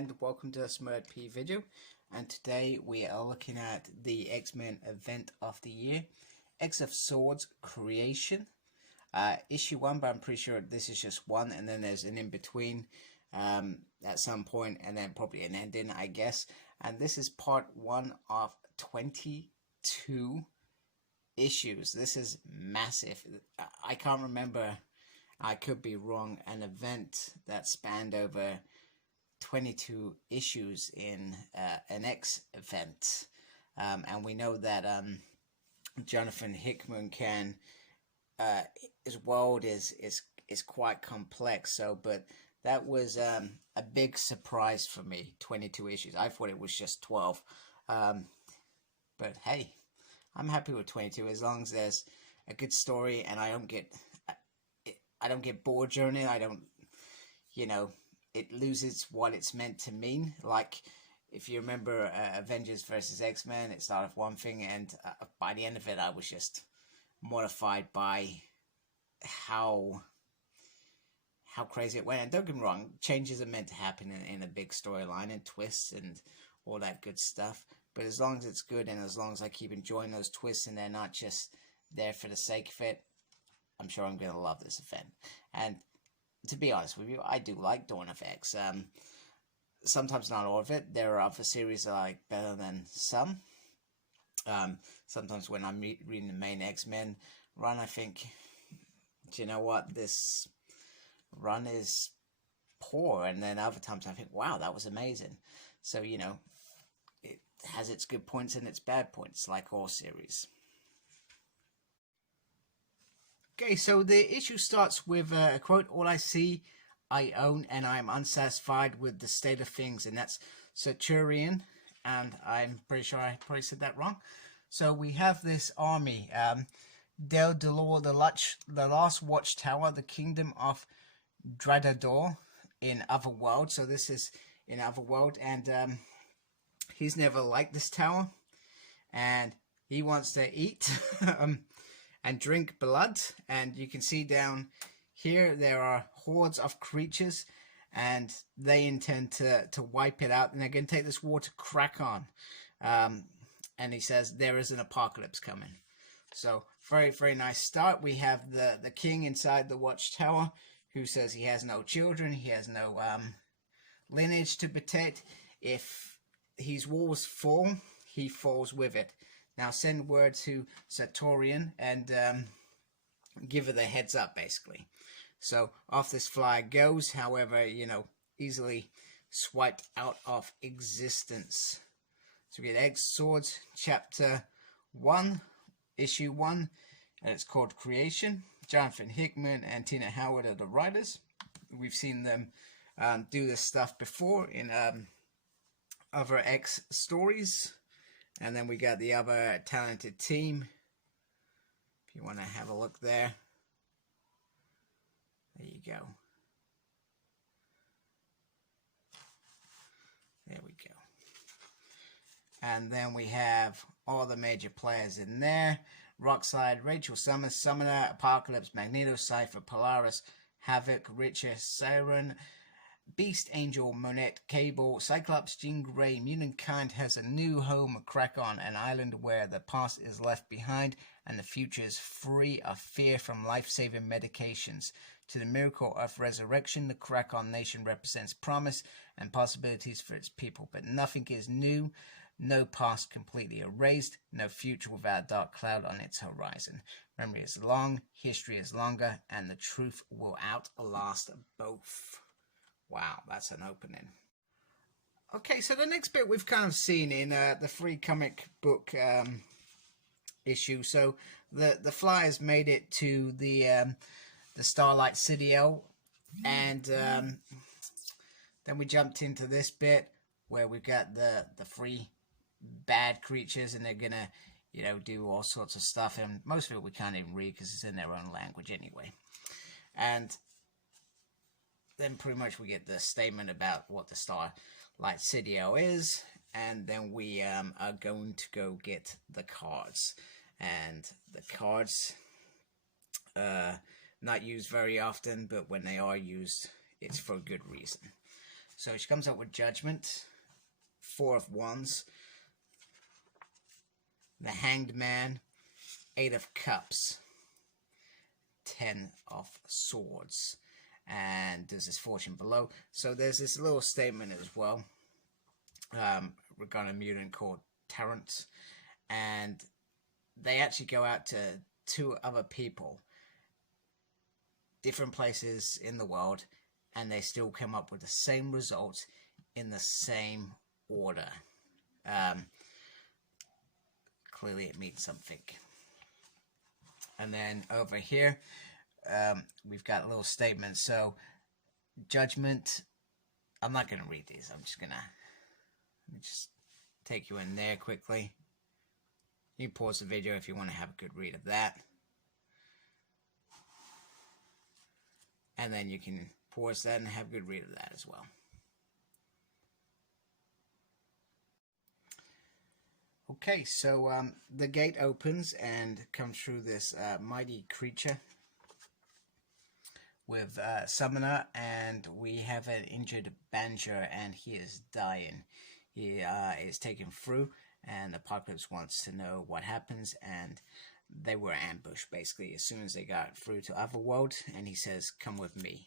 and welcome to a Smurd P video. And today we are looking at the X-Men event of the year, X of Swords Creation, issue 1, but I'm pretty sure this is just one, and then there's an in-between at some point, and then probably an ending, I guess. And this is part 1 of 22 issues. This is massive. I can't remember, I could be wrong, an event that spanned over 22 issues in an X event. And we know that Jonathan Hickman his world is quite complex. So, but that was a big surprise for me. 22 issues. I thought it was just 12. But hey, I'm happy with 22 as long as there's a good story and I don't get bored during it. I don't, it loses what it's meant to mean. Like, if you remember Avengers versus X-Men, it started with one thing, and by the end of it, I was just mortified by how crazy it went. And don't get me wrong, changes are meant to happen in a big storyline and twists and all that good stuff. But as long as it's good and as long as I keep enjoying those twists and they're not just there for the sake of it, I'm sure I'm going to love this event. And to be honest with you, I do like Dawn of X. Sometimes not all of it. There are other series that I like better than some. Sometimes when I'm reading the main X-Men run, I think, do you know what, this run is poor. And then other times I think, wow, that was amazing. So, it has its good points and its bad points, like all series. Okay, so the issue starts with a quote, "All I see, I own, and I am unsatisfied with the state of things," and that's Centurion, and I'm pretty sure I probably said that wrong. So we have this army, Del Delor, the last watchtower, the kingdom of Dradador in Otherworld. So this is in Otherworld, and he's never liked this tower, and he wants to eat and drink blood. And you can see down here there are hordes of creatures, and they intend to wipe it out, and they're going to take this war to Krakon. And he says there is an apocalypse coming. So very, very nice start. We have the king inside the watchtower who says he has no children, he has no lineage to protect. If his walls fall, he falls with it. Now send word to Centurion and give her the heads up, basically. So off this flyer goes, however, easily swiped out of existence. So we get X Swords, Chapter 1, Issue 1, and it's called Creation. Jonathan Hickman and Tina Howard are the writers. We've seen them do this stuff before in other X stories. And then we got the other talented team. If you want to have a look there. There you go. There we go. And then we have all the major players in there. Rockslide, Rachel Summers, Summoner, Apocalypse, Magneto, Cypher, Polaris, Havoc, Richard, Siren, Beast, Angel, Monette, Cable, Cyclops, Jean Grey. Mutankind has a new home, Krakon, an island where the past is left behind and the future is free of fear from life-saving medications. To the miracle of resurrection, the Krakon nation represents promise and possibilities for its people, but nothing is new. No past completely erased, no future without a dark cloud on its horizon. Memory is long, history is longer, and the truth will outlast both. Wow, that's an opening. Okay, so the next bit we've kind of seen in the free comic book issue. So the flyers made it to the Starlight Citadel, and then we jumped into this bit where we've got the free bad creatures, and they're gonna do all sorts of stuff, and most of it we can't even read because it's in their own language anyway. And then pretty much we get the statement about what the Starlight Citadel is, and then we are going to go get the cards. And the cards not used very often, but when they are used, it's for a good reason. So she comes up with Judgment, 4 of Wands, the Hanged Man, 8 of Cups, 10 of Swords, and there's this Fortune below. So there's this little statement as well regarding a mutant called Terrence, and they actually go out to 2 other people, different places in the world, and they still come up with the same results in the same order. Clearly it means something. And then over here, we've got a little statement. So, Judgment, I'm not going to read these. I'm just going to let me just take you in there quickly. You can pause the video if you want to have a good read of that. And then you can pause that and have a good read of that as well. Okay, so the gate opens and comes through this mighty creature with Summoner, and we have an injured Banjo, and he is dying. He is taken through, and Apocalypse wants to know what happens, and they were ambushed basically as soon as they got through to Otherworld, and he says, "Come with me."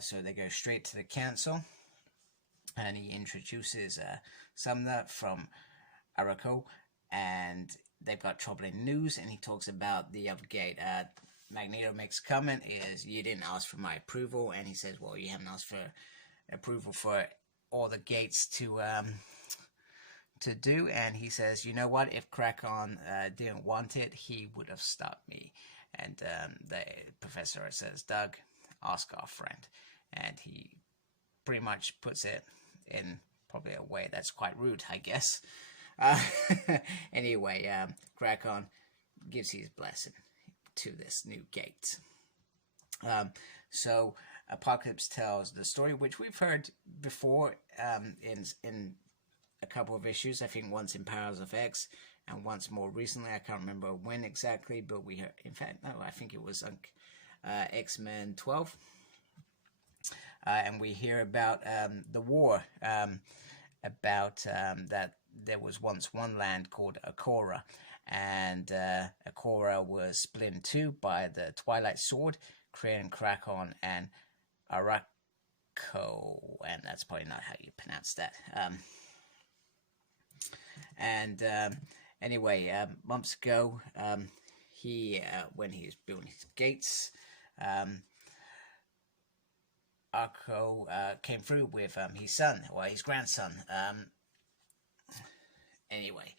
So they go straight to the council, and he introduces Sumner from Arakko, and they've got troubling news, and he talks about the other gate. Magneto makes a comment, is, "You didn't ask for my approval," and he says, "Well, you haven't asked for approval for all the gates to do," and he says, "You know what, if Krakon didn't want it, he would have stopped me." And the professor says, "Doug, ask our friend," and he pretty much puts it in probably a way that's quite rude, I guess. Anyway, Krakon gives his blessing to this new gate. So Apocalypse tells the story, which we've heard before in a couple of issues. I think once in Powers of X, and once more recently. I can't remember when exactly, but we heard, in fact, no, I think it was X-Men 12. And we hear about the war, about that there was once one land called Akora, and Akora was split in 2 by the Twilight Sword, creating Krakon and Arakko, and that's probably not how you pronounce that. Anyway, months ago, when he was building his gates, Arakko came through with his son, or his grandson. Anyway,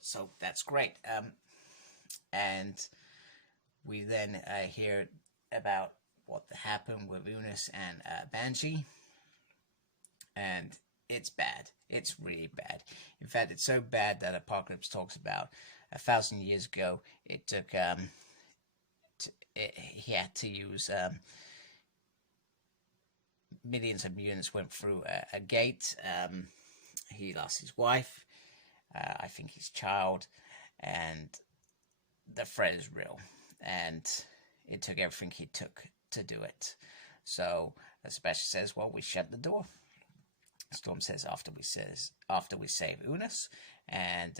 so that's great. And we then hear about what happened with Unus and Banshee, and it's bad. It's really bad. In fact, it's so bad that Apocalypse talks about 1,000 years ago, it took he had to use millions of mutants went through a gate. He lost his wife, I think his child, and the threat is real, and it took everything he took to do it. So Sebastian says, "Well, we shut the door." Storm says, after we save Unus, and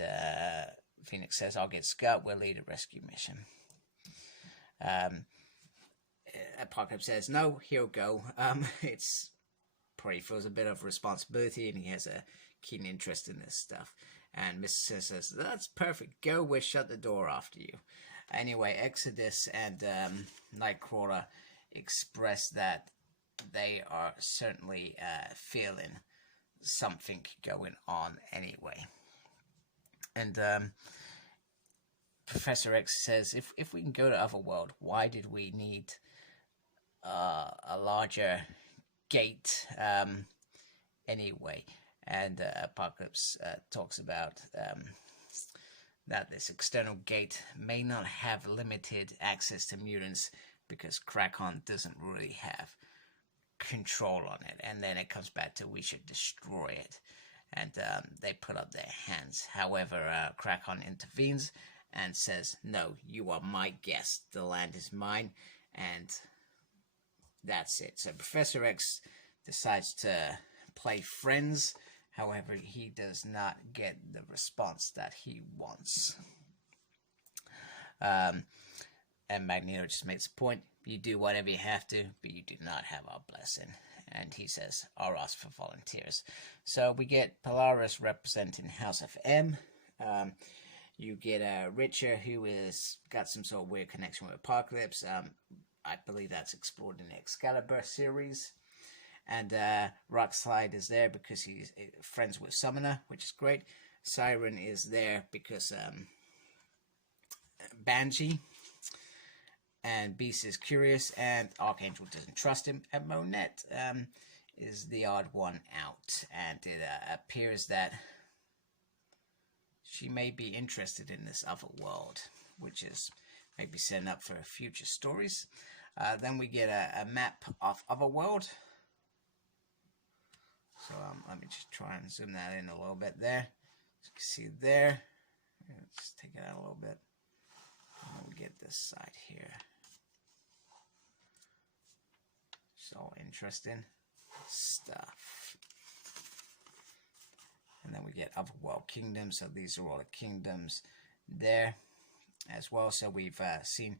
Phoenix says, "I'll get Scott, we'll lead a rescue mission." Apocalypse says, "No, he'll go." It's probably feels a bit of responsibility, and he has a keen interest in this stuff. And Mr. says, "That's perfect, go, we'll shut the door after you." Anyway, Exodus and Nightcrawler express that they are certainly feeling something going on anyway. And Professor X says, if we can go to Otherworld, why did we need a larger gate anyway? And Apocalypse talks about that this external gate may not have limited access to mutants because Krakon doesn't really have control on it. And then it comes back to we should destroy it. And they put up their hands. However, Krakon intervenes and says, "No, you are my guest. The land is mine, and that's it. So Professor X decides to play friends. However, he does not get the response that he wants. And Magneto just makes a point. You do whatever you have to, but you do not have our blessing. And he says, I'll ask for volunteers. So we get Polaris representing House of M. You get Richter, who is got some sort of weird connection with Apocalypse. I believe that's explored in the Excalibur series. And Rockslide is there because he's friends with Summoner, which is great. Siren is there because Banshee. And Beast is curious, and Archangel doesn't trust him. And Monette is the odd one out. And it appears that she may be interested in this other world, which is maybe setting up for future stories. Then we get a map of Otherworld. So let me just try and zoom that in a little bit there. So you can see there. Let's take it out a little bit. And we get this side here. So interesting stuff. And then we get Otherworld Kingdoms. So these are all the kingdoms there as well. So we've seen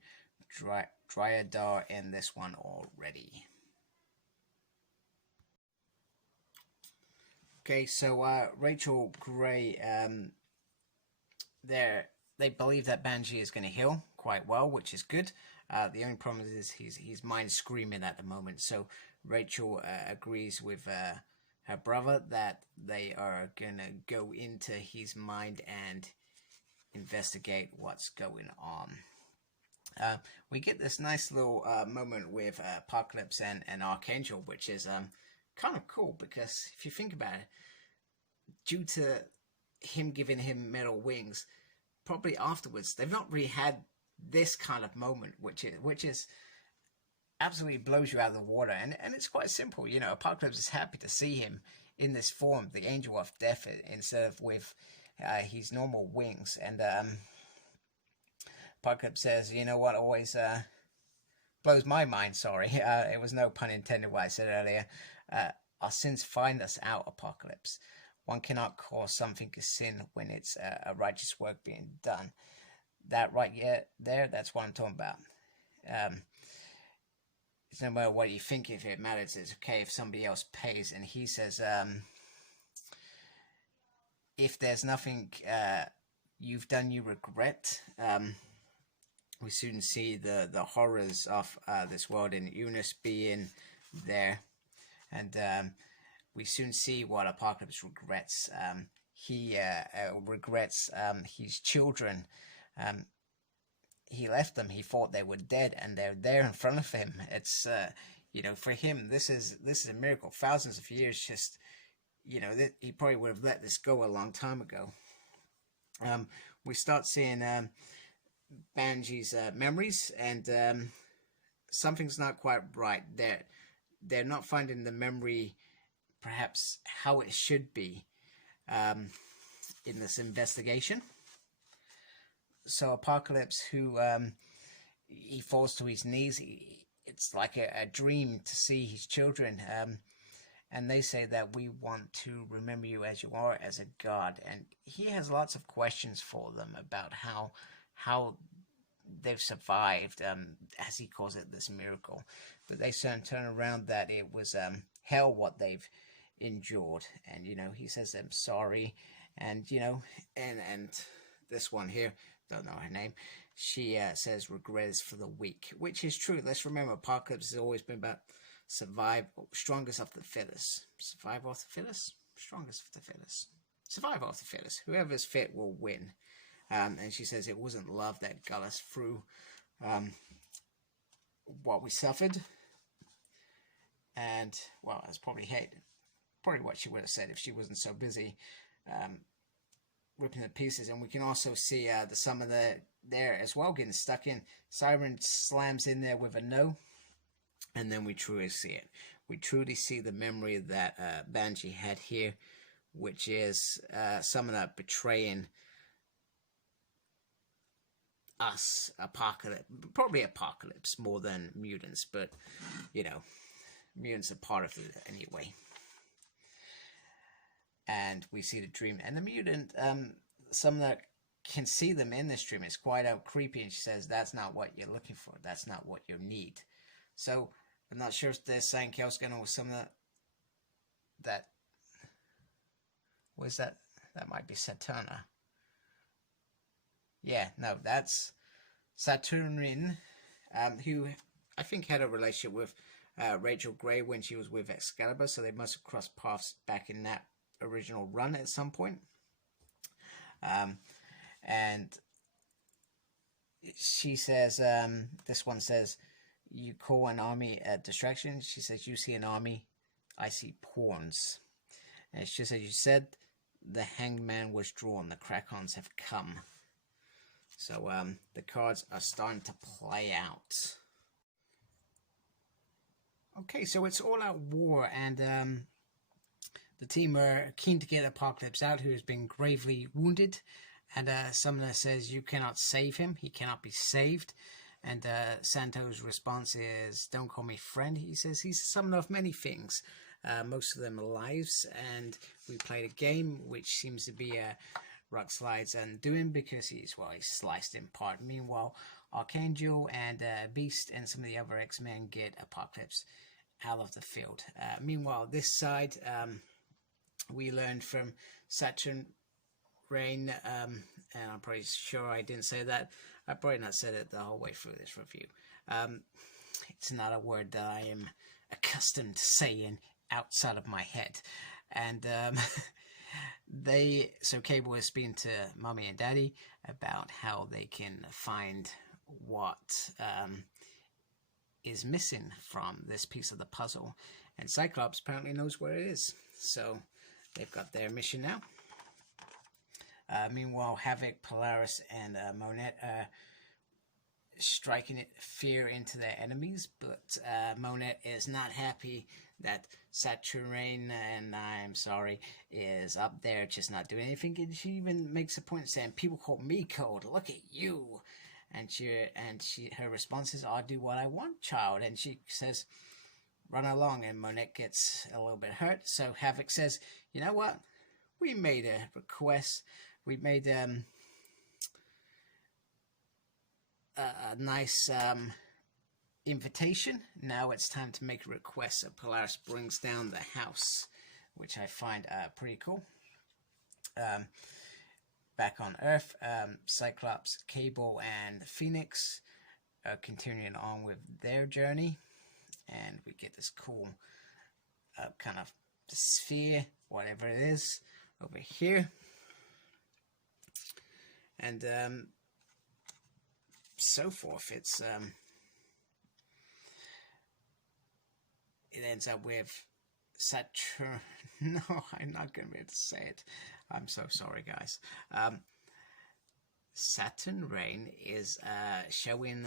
Dryadar in this one already. Okay, so Rachel Gray, they believe that Banshee is going to heal quite well, which is good. The only problem is he's mind screaming at the moment. So Rachel agrees with her brother that they are going to go into his mind and investigate what's going on. We get this nice little moment with Apocalypse and Archangel, which is kind of cool because if you think about it, due to him giving him metal wings, probably afterwards they've not really had this kind of moment, which is absolutely blows you out of the water. And it's quite simple, you know. Apocalypse is happy to see him in this form, the Angel of Death, instead of with his normal wings. And Apocalypse says, you know what always blows my mind, sorry, it was no pun intended what I said earlier, our sins find us out, Apocalypse. One cannot call something a sin when it's a righteous work being done. That right there, that's what I'm talking about. It's no matter what you think, if it matters, it's okay if somebody else pays. And he says, if there's nothing you've done you regret, we soon see the horrors of this world, and Eunice being there. And we soon see what Apocalypse regrets. He regrets his children. He left them. He thought they were dead, and they're there in front of him. It's you know, for him, this is a miracle. Thousands of years, just, you know, he probably would have let this go a long time ago. We start seeing Banshee's memories, and something's not quite right. They're not finding the memory perhaps how it should be in this investigation. So Apocalypse, who he falls to his knees, it's like a dream to see his children, and they say that we want to remember you as you are, as a god. And he has lots of questions for them about how they've survived, as he calls it, this miracle. But they turn around that it was hell what they've endured. And, you know, he says, I'm sorry. And, you know, and this one here, don't know her name, she says regret is for the weak, which is true. Let's remember, Apocalypse has always been about strongest of the fittest. Survival of the fittest? Strongest of the fittest. Survival of the fittest. Whoever's fit will win. And she says it wasn't love that got us through what we suffered. And, well, that's probably what she would have said if she wasn't so busy ripping to pieces. And we can also see some of there as well getting stuck in. Siren slams in there with a no, and then we truly see it. We truly see the memory that Banshee had here, which is some of that betraying us, Apocalypse, probably Apocalypse more than mutants, but you know, mutants are part of it anyway. And we see the dream, and the mutant, Summoner can see them in this dream. It's quite out creepy, and she says, "That's not what you're looking for. That's not what you need." So I'm not sure if they're saying Kelskin or Summoner that. Was that? That might be Saturna. Yeah, no, that's Saturnin, who I think had a relationship with Rachel Grey when she was with Excalibur, so they must have crossed paths back in that original run at some point. And she says, this one says, you call an army a distraction. She says, you see an army, I see pawns. And she says, you said the hanged man was drawn, the Krakons have come. So the cards are starting to play out. Okay, so it's all out war, and the team are keen to get Apocalypse out, who has been gravely wounded. And Summoner says, you cannot save him. He cannot be saved. And Santo's response is, don't call me friend. He says he's a summoner of many things. Most of them are lives. And we played a game which seems to be Rockslide's undoing, because he's sliced in part. Meanwhile, Archangel and Beast and some of the other X-Men get Apocalypse out of the field. Meanwhile, this side, we learned from Saturn Reign, and I'm pretty sure I didn't say that. I probably not said it the whole way through this review. It's not a word that I am accustomed to saying outside of my head. And so Cable is speaking to Mommy and Daddy about how they can find what is missing from this piece of the puzzle. And Cyclops apparently knows where it is. So they've got their mission now. Meanwhile, Havoc, Polaris, and Monette are striking fear into their enemies, but Monette is not happy that Saturn, and I'm sorry, is up there just not doing anything. And she even makes a point saying, people call me cold, look at you. And her response is, I'll do what I want, child. And she says, run along, and Monette gets a little bit hurt. So Havoc says, you know what? We made a request. We made a nice invitation. Now it's time to make a request. So Polaris brings down the house, which I find pretty cool. Back on Earth, Cyclops, Cable, and Phoenix are continuing on with their journey. And we get this cool kind of sphere, whatever it is, over here. And so forth. It's it ends up with Saturn. No, I'm not going to be able to say it. I'm so sorry, guys. Saturn Reign is showing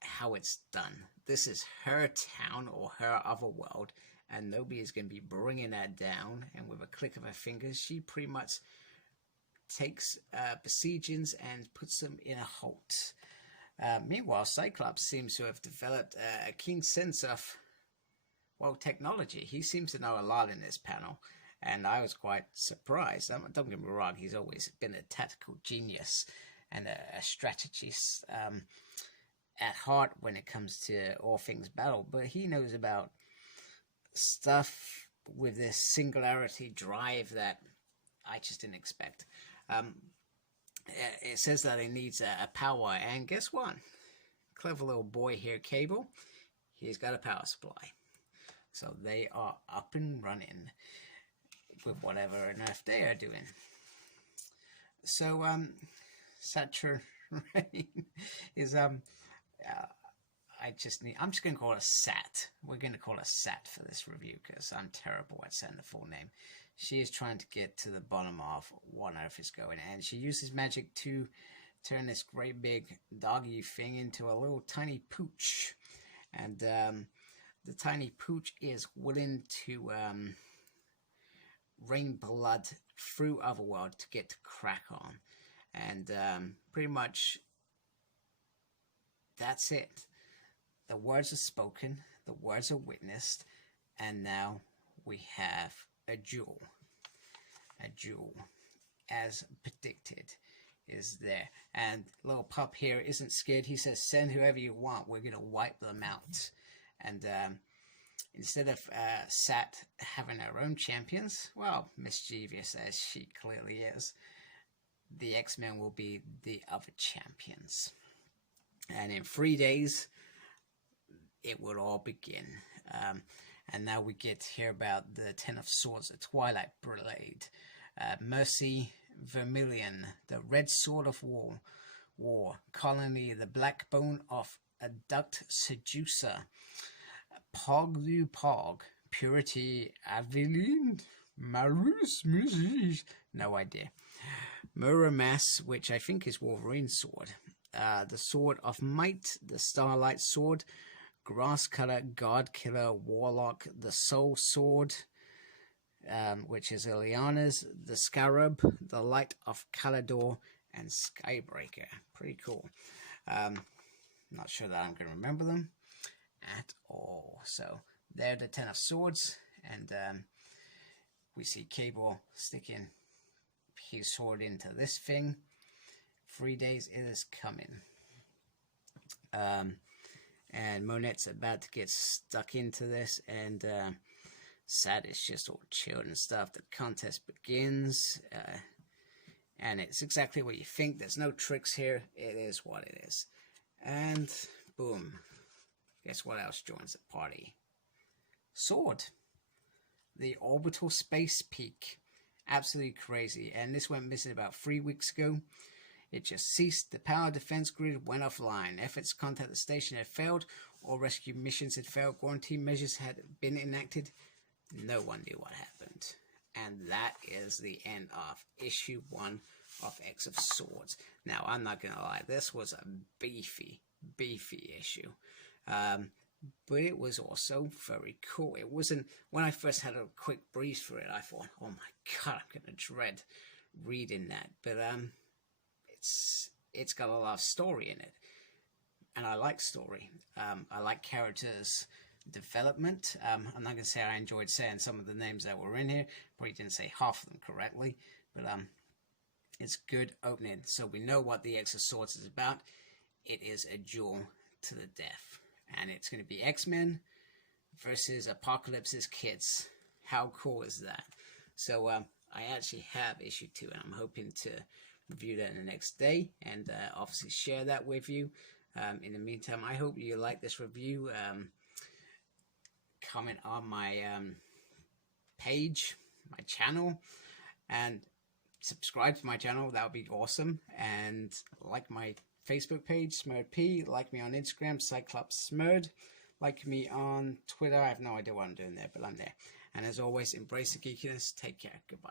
how it's done. This is her town, or her other world, and nobody is going to be bringing that down. And with a click of her fingers, she pretty much takes besiegings and puts them in a halt. Meanwhile, Cyclops seems to have developed a keen sense of, well, technology. He seems to know a lot in this panel, and I was quite surprised. Don't get me wrong, he's always been a tactical genius and a strategist at heart when it comes to all things battle, but he knows about stuff with this singularity drive that I just didn't expect. It says that it needs a power, and guess what? Clever little boy here, Cable, he's got a power supply. So they are up and running with whatever on earth they are doing. So Saturn is I'm just going to call it a Sat. We're going to call it a Sat for this review, because I'm terrible at saying the full name. She is trying to get to the bottom of what on earth is going, and she uses magic to turn this great big doggy thing into a little tiny pooch. And the tiny pooch is willing to rain blood through Otherworld to get to Krakon. And pretty much that's it. The words are spoken, the words are witnessed, and now we have a duel. A duel, as predicted, is there. And little pup here isn't scared. He says, send whoever you want. We're going to wipe them out. And instead of Sat having her own champions, well, mischievous as she clearly is, the X-Men will be the other champions. And in 3 days, it will all begin. And now we get to hear about the Ten of Swords, the Twilight Blade, Mercy Vermilion, the Red Sword of War, Colony, the Blackbone of Adduct Seducer, Poglu Pog, Purity Aveline, Marus Musis, no idea. Muramas, which I think is Wolverine's sword, the Sword of Might, the Starlight Sword, Grass Cutter, God Killer, Warlock, the Soul Sword, which is Ileana's, the Scarab, the Light of Calidor, and Skybreaker. Pretty cool. Not sure that I'm going to remember them at all. So they're the Ten of Swords, and we see Cable sticking his sword into this thing. 3 days it is coming. And Monet's about to get stuck into this, and Sad is just all chilled and stuff. The contest begins, and it's exactly what you think. There's no tricks here. It is what it is. And boom. Guess what else joins the party? Sword. The Orbital Space Peak. Absolutely crazy. And this went missing about 3 weeks ago. It just ceased. The power defense grid went offline. Efforts to contact the station had failed. All rescue missions had failed. Quarantine measures had been enacted. No one knew what happened. And that is the end of issue 1 of X of Swords. Now, I'm not going to lie. This was a beefy issue. But it was also very cool. It wasn't, when I first had a quick breeze through it, I thought, oh my god, I'm going to dread reading that. But it's got a lot of story in it. And I like story. I like characters' development. I'm not going to say I enjoyed saying some of the names that were in here. Probably didn't say half of them correctly. But it's good opening. So we know what the X of Swords is about. It is a duel to the death. And it's going to be X-Men versus Apocalypse's kids. How cool is that? So I actually have issue 2, and I'm hoping to review that in the next day, and obviously share that with you. In the meantime, I hope you like this review. Comment on my page, my channel, and subscribe to my channel. That would be awesome. And like my Facebook page, Smurd, like me on Instagram, Cyclops Smurd, like me on Twitter. I have no idea what I'm doing there, but I'm there. And as always, embrace the geekiness. Take care. Goodbye.